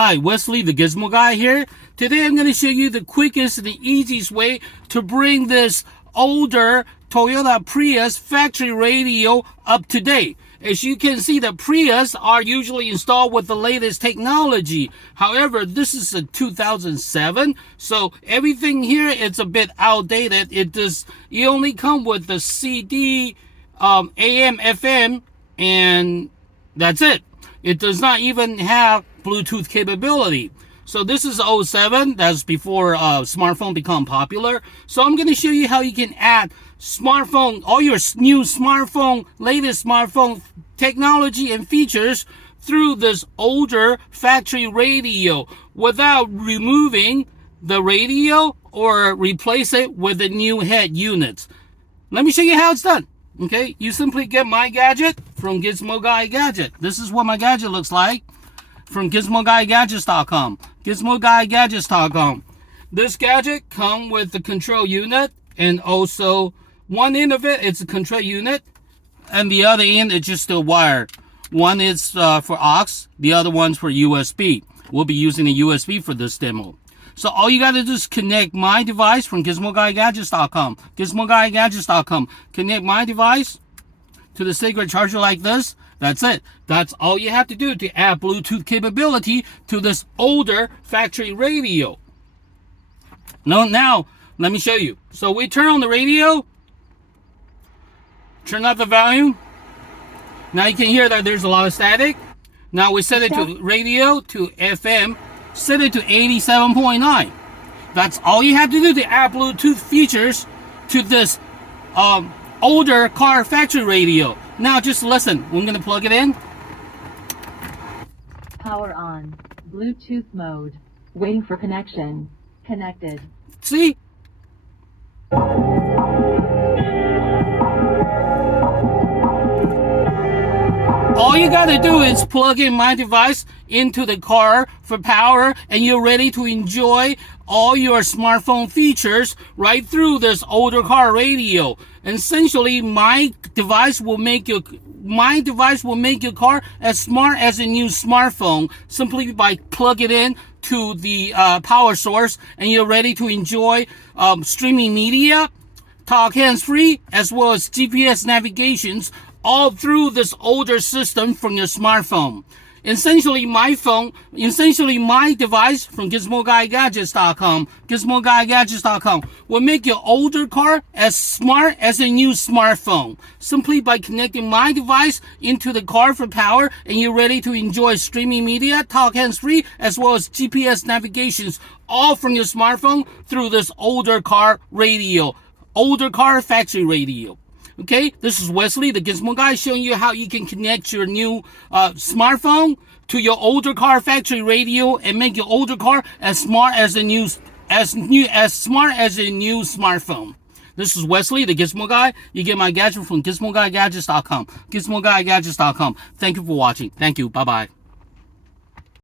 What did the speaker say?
Hi, Wesley, the Gizmo Guy here. Today I'm going to show you the quickest and the easiest way to bring this older Toyota Prius factory radio up to date. As you can see, the Prius are usually installed with the latest technology. However, this is a 2007, so everything here is a bit outdated. You only come with the CD, AM, FM, and that's it. It does not even have Bluetooth capability. So this is 07. That's before smartphone become popular. So I'm going to show you how you can add all your new smartphone, latest smartphone technology and features through this older factory radio without removing the radio or replace it with a new head unit. Let me show you how it's done. Okay, you simply get my gadget from Gizmo Guy Gadget. This is what my gadget looks like from GizmoGuyGadgets.com. GizmoGuyGadgets.com. This gadget comes with the control unit, and also one end of it is a control unit, and the other end is just a wire. One is for aux, the other one's for USB. We'll be using a USB for this demo. So all you got to do is connect my device from GizmoGuyGadgets.com. GizmoGuyGadgets.com. Connect my device to the sacred charger like this. That's it. That's all you have to do to add Bluetooth capability to this older factory radio. Now, let me show you. So we turn on the radio. Turn up the volume. Now you can hear that there's a lot of static. Now we set it to radio to FM. Set it to 87.9. That's all you have to do to add Bluetooth features to this older car factory radio. Now just listen. I'm going to plug it in. Power on. Bluetooth mode. Waiting for connection. Connected. See? All you gotta do is plug in my device into the car for power, and you're ready to enjoy all your smartphone features right through this older car radio. And essentially, my device will make your car as smart as a new smartphone simply by plug it in to the power source, and you're ready to enjoy streaming media, talk hands-free, as well as GPS navigations all through this older system from your smartphone. Essentially, my device from GizmoGuyGadgets.com, GizmoGuyGadgets.com will make your older car as smart as a new smartphone simply by connecting my device into the car for power, and you're ready to enjoy streaming media, talk hands-free, as well as GPS navigations all from your smartphone through this older car radio, older car factory radio. Okay, this is Wesley, the Gizmo Guy, showing you how you can connect your new smartphone to your older car factory radio and make your older car as smart as a new smartphone. This is Wesley, the Gizmo Guy. You get my gadget from GizmoGuyGadgets.com. GizmoGuyGadgets.com. Thank you for watching. Thank you. Bye-bye.